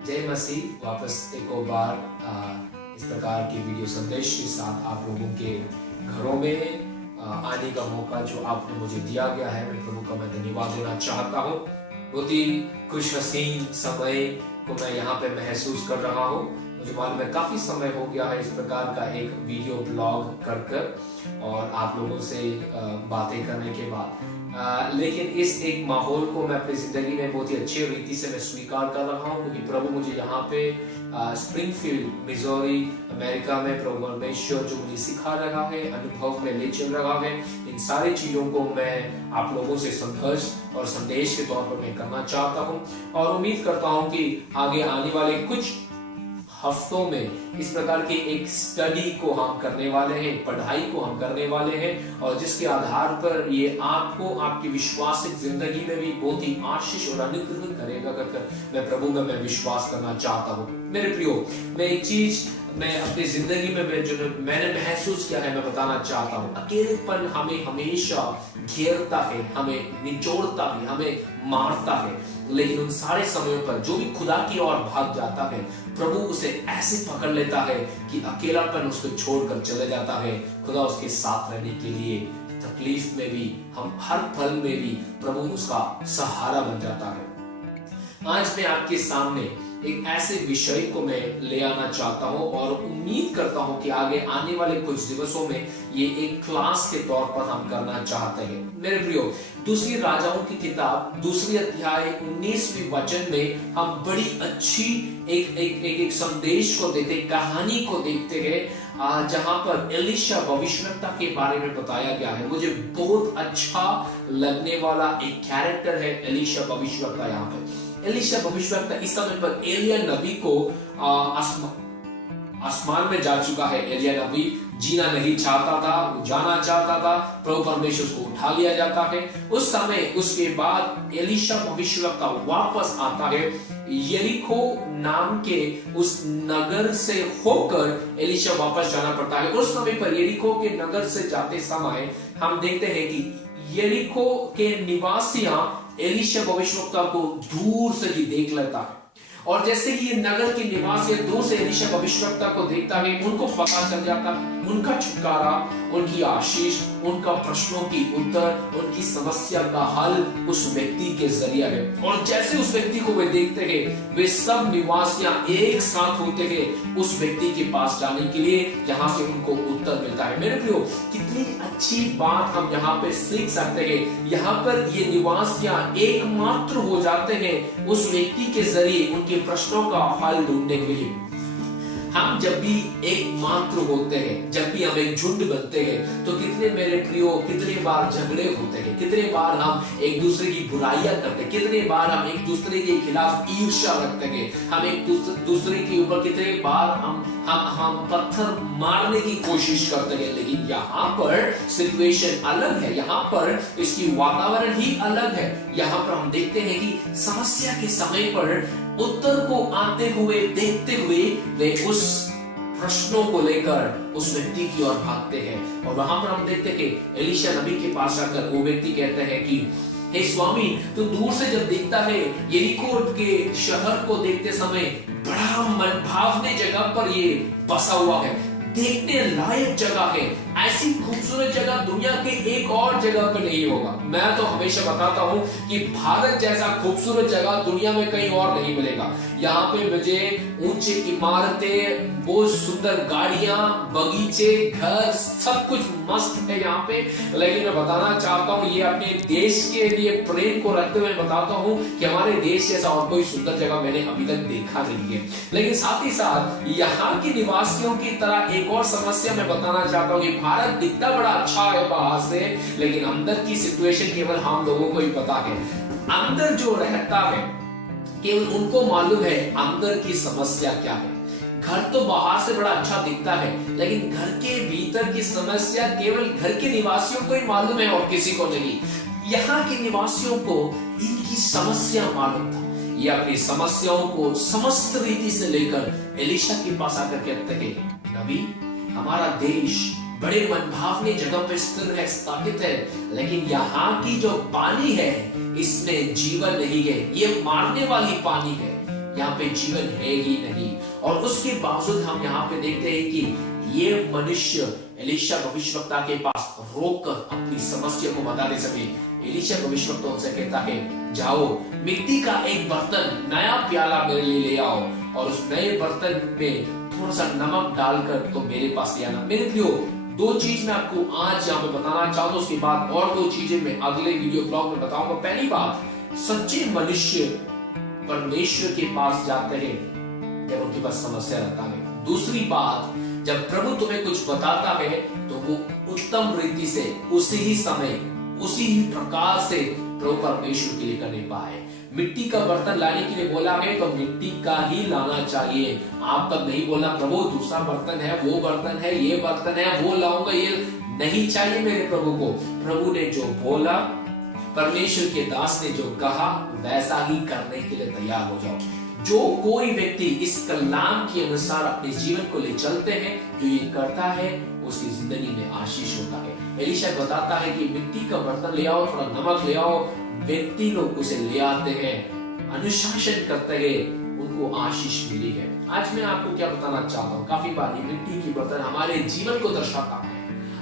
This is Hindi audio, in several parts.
जय मसीह। वापस एक और बार इस प्रकार के वीडियो संदेश के साथ आप लोगों के घरों में आने का मौका जो आपने मुझे दिया गया है, मैं प्रभु का मैं धन्यवाद देना चाहता हूँ। बहुत ही खुश हसीन समय को मैं यहाँ पे महसूस कर रहा हूँ। मुझे मालूम है काफी समय हो गया है इस प्रकार का एक वीडियो ब्लॉग कर और आप लोगों से बातें करने के बाद लेकिन इस एक माहौल को मैं अपनी जिंदगी में बहुत ही अच्छी रीति से मैं स्वीकार कर रहा हूँ, क्योंकि प्रभु मुझे यहाँ पे स्प्रिंगफील्ड मिजोरी अमेरिका में प्रभु परमेश्वर जो मुझे सिखा रहा है, अनुभव में ले चल रहा है, इन सारी चीजों को मैं आप लोगों से संघर्ष और संदेश के तौर पर मैं करना चाहता हूँ। और उम्मीद करता हूँ कि आगे आने वाले कुछ हफ्तों में इस प्रकार के एक स्टडी को हम करने वाले हैं, पढ़ाई को हम करने वाले हैं, और जिसके आधार पर ये आपको आपकी विश्वासिक जिंदगी में भी बहुत ही आशीष और अनुग्रह करेगा कर मैं प्रभु में मैं विश्वास करना चाहता हूँ। मेरे प्रियो, मैं एक चीज मैं अपनी जिंदगी में जो मैंने महसूस किया है मैं बताना चाहता हूँ। अकेलेपन हमें हमेशा घेरता है, हमें निचोड़ता है, हमें मारता है, लेकिन उन सारे समयों पर जो भी खुदा की ओर भाग जाता है, प्रभु उसे ऐसे पकड़ लेता है कि अकेलापन उसको छोड़कर चले जाता है। खुदा उसके साथ रहने के लिए तकलीफ में भी, हम हर पल में भी प्रभु उसका सहारा बन जाता है। आज मैं आपके सामने एक ऐसे विषय को मैं ले आना चाहता हूं और उम्मीद करता हूं कि आगे आने वाले कुछ दिवसों में ये एक क्लास के तौर पर हम करना चाहते हैं। मेरे प्रियो, दूसरी राजाओं की किताब दूसरी अध्याय 19वीं वचन में हम बड़ी अच्छी एक संदेश को देखते, कहानी को देखते हैं जहां पर एलिशा भविष्यवक्ता के बारे में बताया गया है। मुझे बहुत अच्छा लगने वाला एक कैरेक्टर है एलिशा भविष्यवक्ता। यहाँ पे एलिशा भविष्यवक्ता इस समय पर एलिया नबी को आसमान में जा चुका है। एलिया नबी जीना नहीं चाहता था, वो जाना चाहता था, प्रभु परमेश्वर को उठा लिया जाता है। उस समय उसके बाद एलिशा भविष्यवक्ता वापस आता है। यरीको नाम के उस नगर से होकर एलिशा वापस जाना पड़ता है। उस समय पर यरीको के नगर से जाते समय हम देखते हैं कि यरीको के निवासियां एलिशा भविष्यवक्ता को दूर से ही देख लेता है, और जैसे ही ये नगर के निवासी दूर से एलिशा भविष्यवक्ता को देखता है, उनको पता चल जाता उनका छुटकारा, उनकी आशीष, उनका प्रश्नों की उत्तर, उनकी समस्या का हल उस व्यक्ति के जरिए है। और जैसे उस व्यक्ति को वे देखते हैं, वे सब निवासियां एक साथ होते हैं उस व्यक्ति के पास जाने के लिए जहां से उनको उत्तर मिलता है। मेरे प्रियो, कितनी अच्छी बात हम यहाँ पे सीख सकते हैं। यहाँ पर ये निवासियां एकमात्र हो जाते हैं उस व्यक्ति के जरिए उनके प्रश्नों का हल ढूंढने के लिए। हम जब भी एकमात्र होते हैं, जब भी हम एक झुंड बनते हैं, तो कितने मेरे प्रियो, कितने बार झगड़े होते हैं, कितने बार हम एक दूसरे की बुराइयां करते हैं, कितने बार हम एक दूसरे के खिलाफ ईर्ष्या रखते हैं, हम एक दूसरे के ऊपर कितने बार हम पत्थर मारने की कोशिश करते हैं। लेकिन यहाँ पर सिचुएशन अलग है, यहाँ पर इसकी वातावरण ही अलग है। यहाँ पर हम देखते हैं कि समस्या के समय पर उत्तर को आते हुए देखते हुए वे उस प्रश्नों को लेकर उस व्यक्ति की ओर भागते हैं। और वहां पर हम देखते हैं कि एलिशा नबी के पास आकर वो व्यक्ति कहते हैं कि हे स्वामी, तो दूर से जब देखता है यरीको के शहर को देखते समय बड़ा मनभावने जगह पर ये बसा हुआ है, देखने लायक जगह है। ऐसी खूबसूरत जगह दुनिया के एक और जगह पे नहीं होगा। मैं तो हमेशा बताता हूँ कि भारत जैसा खूबसूरत जगह दुनिया में कहीं और नहीं मिलेगा। यहाँ पे मुझे ऊंची इमारतें, बहुत सुंदर गाड़ियां, बगीचे, घर, सब कुछ मस्त है यहाँ पे। लेकिन मैं बताना चाहता हूँ, ये अपने देश के लिए प्रेम को रखते हुए बताता हूँ कि हमारे देश जैसा और कोई सुंदर जगह मैंने अभी तक देखा नहीं है। लेकिन साथ ही साथ यहाँ के निवासियों की तरह एक और समस्या मैं बताना चाहता हूँ कि भारत दिखता बड़ा अच्छा है बाहर से, लेकिन अंदर की सिचुएशन केवल हम लोगों को ही पता है। अंदर जो रहता है केवल उनको मालूम है अंदर की समस्या क्या है। घर तो बाहर से बड़ा अच्छा दिखता है, लेकिन घर के भीतर की समस्या केवल घर के निवासियों को ही मालूम है और किसी को नहीं। यहाँ के निवासियों को इनकी समस्या मालूम था। ये अपनी समस्याओं को समस्त रीति से लेकर एलिशा के पास आकर कहते हैं, नबी, हमारा देश बड़े मनभावनी जगह पे स्थिर है, स्थापित है, लेकिन यहाँ की जो पानी है इसमें जीवन नहीं है, ये मारने वाली पानी है। यहाँ पे जीवन है ही नहीं। और उसके बावजूद हम यहाँ पे देखते हैं कि ये मनुष्य एलीशा भविष्यवक्ता के पास रोककर अपनी समस्या को बताते समय एलीशा भविष्यवक्ता उनसे कहता है, जाओ मिट्टी का एक बर्तन, नया प्याला मेरे लिए ले आओ और उस नए बर्तन में थोड़ा सा नमक डालकर तो मेरे पास ले आना। मेरे प्रियो, दो चीज मैं आपको आज यहाँ पे बताना चाहता हूँ, उसके बाद और दो चीजें मैं अगले वीडियो ब्लॉग में बताऊंगा। पहली बात, सच्चे मनुष्य परमेश्वर के पास जाते हैं जब उनके पास समस्या रहता है। दूसरी बात, जब प्रभु तुम्हें कुछ बताता है तो वो उत्तम रीति से उसी ही समय उसी ही प्रकार से प्रभु परमेश्वर के लिए करने पाए। मिट्टी का बर्तन लाने के लिए बोला है तो मिट्टी का ही लाना चाहिए। आप तब नहीं बोलना प्रभु दूसरा बर्तन है, वो बर्तन है, ये बर्तन है, वो लाऊंगा, ये नहीं चाहिए मेरे प्रभु को। प्रभु ने जो बोला, परमेश्वर के दास ने जो कहा, वैसा ही करने के लिए तैयार हो जाओ। जो कोई व्यक्ति इस कलाम के अनुसार अपने जीवन को ले चलते हैं, जो ये करता है, उसकी जिंदगी में आशीष होता है। एलीशा बताता है कि मिट्टी का बर्तन ले आओ, थोड़ा नमक ले आओ। व्यक्ति लोग उसे ले आते हैं, अनुशासन करते हैं, उनको आशीष मिली है। आज मैं आपको क्या बताना चाहता हूँ, काफी बार ये मिट्टी की बर्तन हमारे जीवन को दर्शाता है।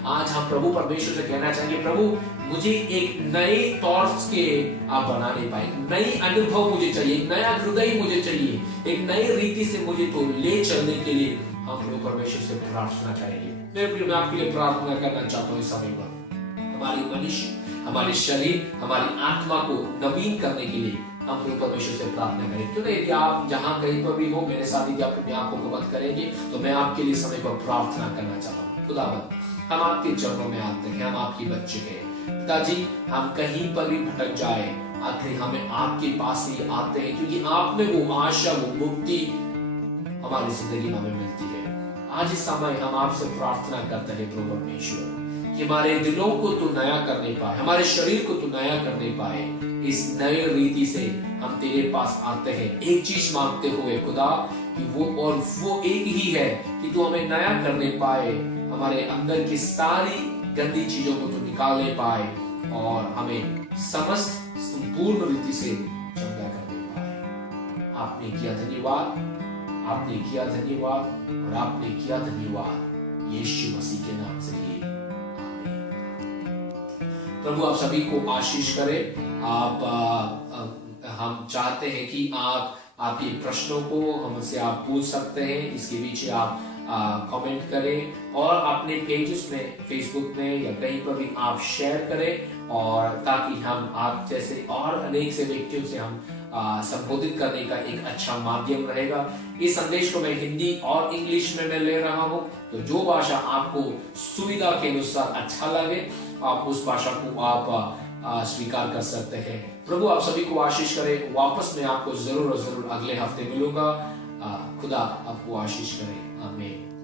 आज हम प्रभु परमेश्वर से कहना चाहेंगे, प्रभु मुझे एक नए तौर के आप बनाने पाए, नई अनुभव मुझे चाहिए, एक नया हृदय मुझे चाहिए, एक नई रीति से मुझे तो ले चलने के लिए हम प्रभु परमेश्वर से प्रार्थना करेंगे। मैं आपके लिए प्रार्थना करना चाहता हूँ इस समय पर। हमारी मनुष्य, हमारे शरीर, हमारी आत्मा को नवीन करने के लिए हम प्रभु परमेश्वर से प्रार्थना करें। क्यों नहीं, यदि आप जहां कहीं पर भी हो, मेरे साथ यदि आप अपनी आंखों को बंद करेंगे तो मैं आपके लिए समय पर प्रार्थना करना चाहता हूँ। खुदावंद, हम आपके चरणों में आते हैं, हम आपके बच्चे हैं। पिताजी, हम कहीं पर भी भटक जाए, आखिर हमें आपके पास ही आते हैं, क्योंकि आप में वो आशा, वो मुक्ति हमारी जिंदगी में हमें मिलती है। आज इस समय हम आपसे प्रार्थना करते हैं प्रभु परमेश्वर कि हमारे दिलों को तू नया करने पाए, हमारे शरीर को तू नया करने पाए। इस नए रीति से हम तेरे पास आते हैं, एक चीज मांगते हुए खुदा कि वो एक ही है कि तू हमें नया करने पाए, हमारे अंदर की सारी गंदी चीजों को तू निकालने पाए और हमें समस्त संपूर्ण रीति से चंगा करने पाए। आपने किया धन्यवाद, आपने किया धन्यवाद और आपने किया धन्यवाद यीशु मसीह के नाम से ही, आमीन। प्रभु आप सभी को आशीष करे। हम चाहते हैं कि आप ये प्रश्नों को हमसे आप पूछ सकते हैं, इसके पीछे आप कमेंट करें और अपने पेजेस में, फेसबुक में या कहीं पर भी आप शेयर करें, और ताकि हम आप जैसे और अनेक से व्यक्तियों से हम संबोधित करने का एक अच्छा माध्यम रहेगा। इस संदेश को मैं हिंदी और इंग्लिश में मैं ले रहा हूँ, तो जो भाषा आपको सुविधा के अनुसार अच्छा लगे आप उस भाषा को आप स्वीकार कर सकते हैं। प्रभु आप सभी को आशीष करे। वापस मैं आपको जरूर अगले हफ्ते मिलूंगा। खुदा आपको आशीष करे। आमीन।